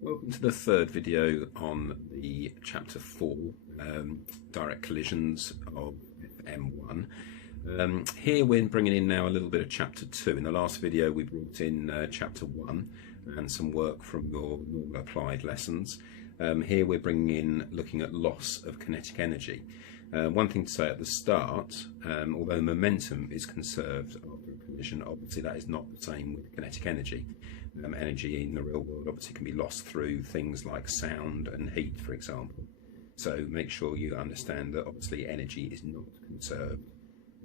Welcome to the third video on the Chapter 4, direct collisions of FM1. Here we're bringing in now a little bit of Chapter 2. In the last video we brought in Chapter 1 and some work from your normal applied lessons. Here we're bringing in looking at loss of kinetic energy. One thing to say at the start, although momentum is conserved after a collision, obviously that is not the same with kinetic energy. Energy in the real world obviously can be lost through things like sound and heat, for example. So make sure you understand that obviously energy is not conserved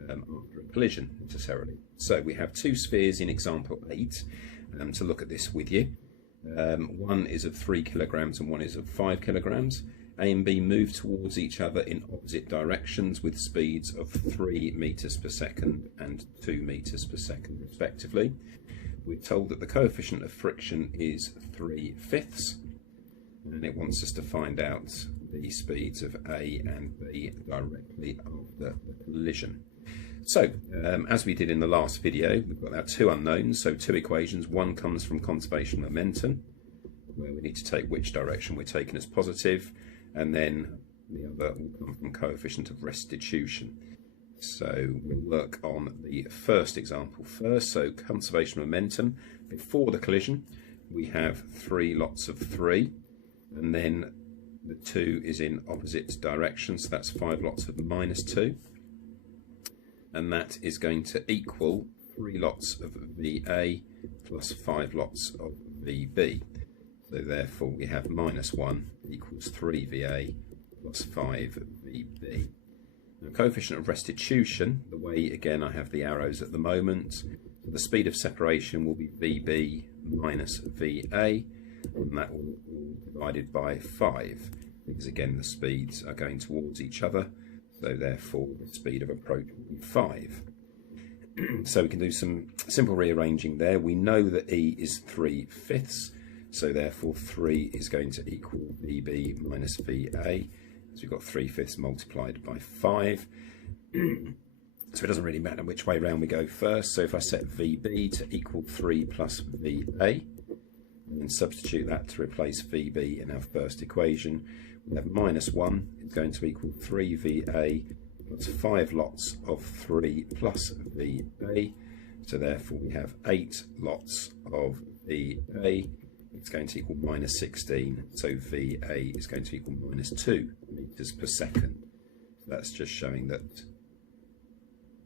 after a collision necessarily. So we have two spheres in example 8 to look at this with you. One is of 3 kilograms and one is of 5 kilograms. A and B move towards each other in opposite directions with speeds of 3 meters per second and 2 meters per second respectively. We're told that the coefficient of friction is 3/5, and it wants us to find out the speeds of A and B directly after the collision. So, as we did in the last video, we've got our two unknowns, so two equations. One comes from conservation momentum, where we need to take which direction we're taking as positive, and then the other will come from coefficient of restitution. So we'll work on the first example first. So conservation momentum, before the collision we have 3 lots of 3, and then the 2 is in opposite directions, so that's 5 lots of -2, and that is going to equal 3 lots of VA plus 5 lots of VB. So therefore we have -1 equals 3 VA plus 5 VB. The coefficient of restitution, the way again I have the arrows at the moment, the speed of separation will be VB minus VA, and that will be divided by 5, because again the speeds are going towards each other, so therefore the speed of approach will be 5. So we can do some simple rearranging there. We know that E is 3/5, so therefore 3 is going to equal VB minus VA. So we've got 3/5 multiplied by 5. So it doesn't really matter which way round we go first. So if I set VB to equal 3 plus VA, and then substitute that to replace VB in our first equation, we have -1 is going to equal 3 VA plus 5 lots of 3 plus VA. So therefore we have 8 lots of VA. It's going to equal -16, so VA is going to equal -2 meters per second. So that's just showing that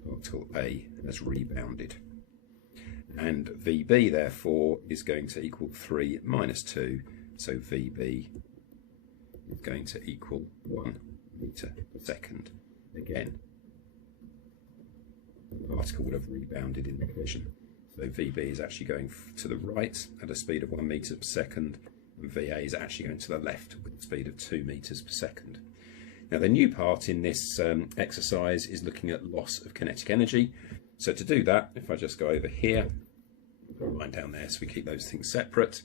particle A has rebounded. And VB therefore is going to equal 3 minus 2, so VB is going to equal 1 meter per second. Again, the particle would have rebounded in the collision. So VB is actually going to the right at a speed of 1 meter per second, and VA is actually going to the left with a speed of 2 meters per second. Now the new part in this exercise is looking at loss of kinetic energy. So to do that, if I just go over here, put a line down there so we keep those things separate.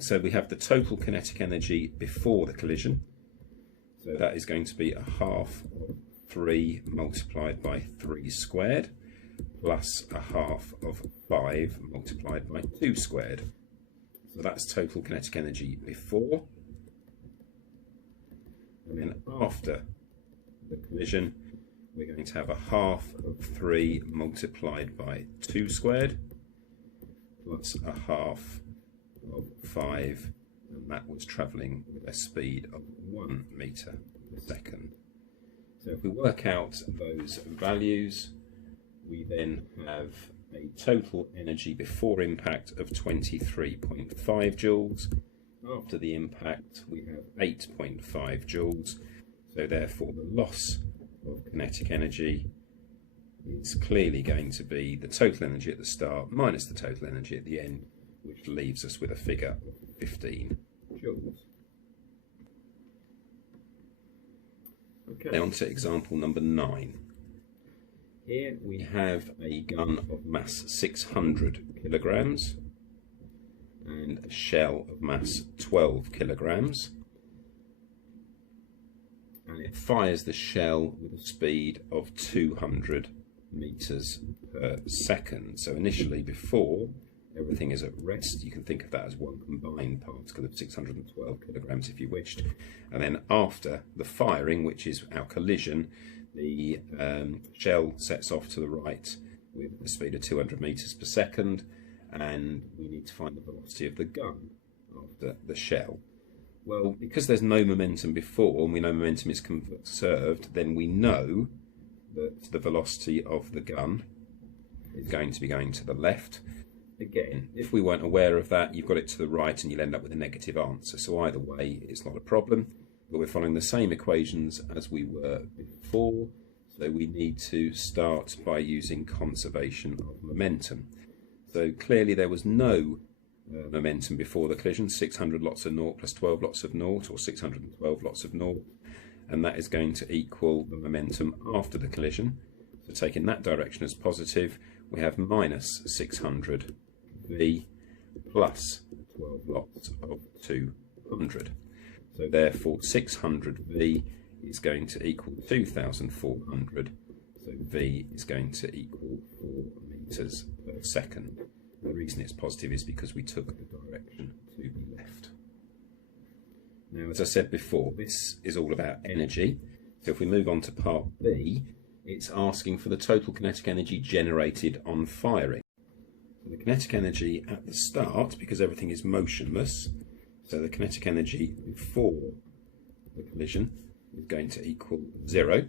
So we have the total kinetic energy before the collision. So that is going to be a half of 3 multiplied by 3 squared. Plus a half of 5 multiplied by 2 squared. So that's total kinetic energy before. And then after the collision, we're going to have a half of 3 multiplied by 2 squared, plus a half of 5, and that was travelling with a speed of 1 meter per second. So if we work out those values, we then have a total energy before impact of 23.5 joules. After the impact, we have 8.5 joules. So therefore, the loss of kinetic energy is clearly going to be the total energy at the start minus the total energy at the end, which leaves us with a figure of 15 joules. Okay, now on to example number 9. Here we have a gun of mass 600 kilograms and a shell of mass 12 kilograms, and it fires the shell with a speed of 200 meters per second. So initially, before everything is at rest. You can think of that as one combined particle of 612 kilograms if you wished. And then after the firing, which is our collision, the shell sets off to the right with a speed of 200 meters per second, and we need to find the velocity of the gun after the shell. Well, because there's no momentum before, and we know momentum is conserved, then we know that the velocity of the gun is going to be going to the left. Again, if we weren't aware of that, you've got it to the right and you'll end up with a negative answer. So either way, it's not a problem, but we're following the same equations as we were before. So we need to start by using conservation of momentum. So clearly there was no momentum before the collision, 600 lots of naught plus 12 lots of naught, or 612 lots of naught, and that is going to equal the momentum after the collision. So taking that direction as positive, we have minus 600 V plus 12 lots of 200. So therefore 600 V is going to equal 2,400. So V is going to equal 4 meters per second. The reason it's positive is because we took the direction to the left. Now, as I said before, this is all about energy. So if we move on to part B, it's asking for the total kinetic energy generated on firing. So the kinetic energy at the start, because everything is motionless, so the kinetic energy before the collision is going to equal 0.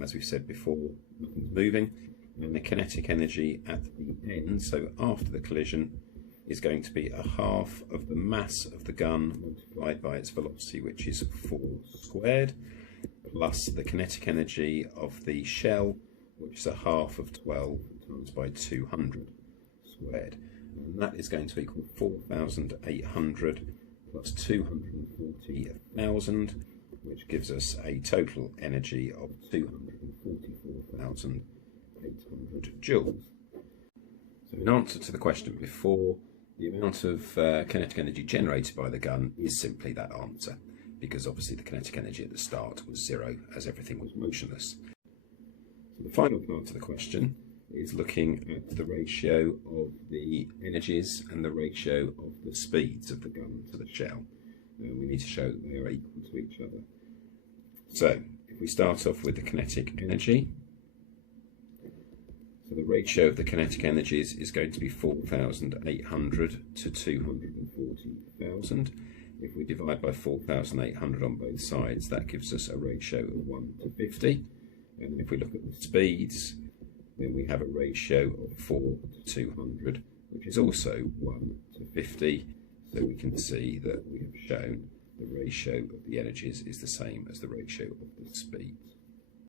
As we've said before, nothing's moving. And the kinetic energy at the end, so after the collision, is going to be a half of the mass of the gun multiplied by its velocity, which is 4 squared, plus the kinetic energy of the shell, which is a half of 12 times by 200 squared. And that is going to equal 4,800 plus 240,000, which gives us a total energy of 244,800 joules. So in answer to the question before, the amount of kinetic energy generated by the gun is simply that answer, because obviously the kinetic energy at the start was 0 as everything was motionless. So the final part of the question is looking at the ratio of the energies and the ratio of the speeds of the gun to the shell. And we need to show that they are equal to each other. So if we start off with the kinetic energy, so the ratio of the kinetic energies is going to be 4,800 to 240,000. If we divide by 4,800 on both sides, that gives us a ratio of 1 to 50. And if we look at the speeds, then we have a ratio of 4 to 200, which is also 1 to 50. So we can see that we have shown the ratio of the energies is the same as the ratio of the speeds.